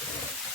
Thank you.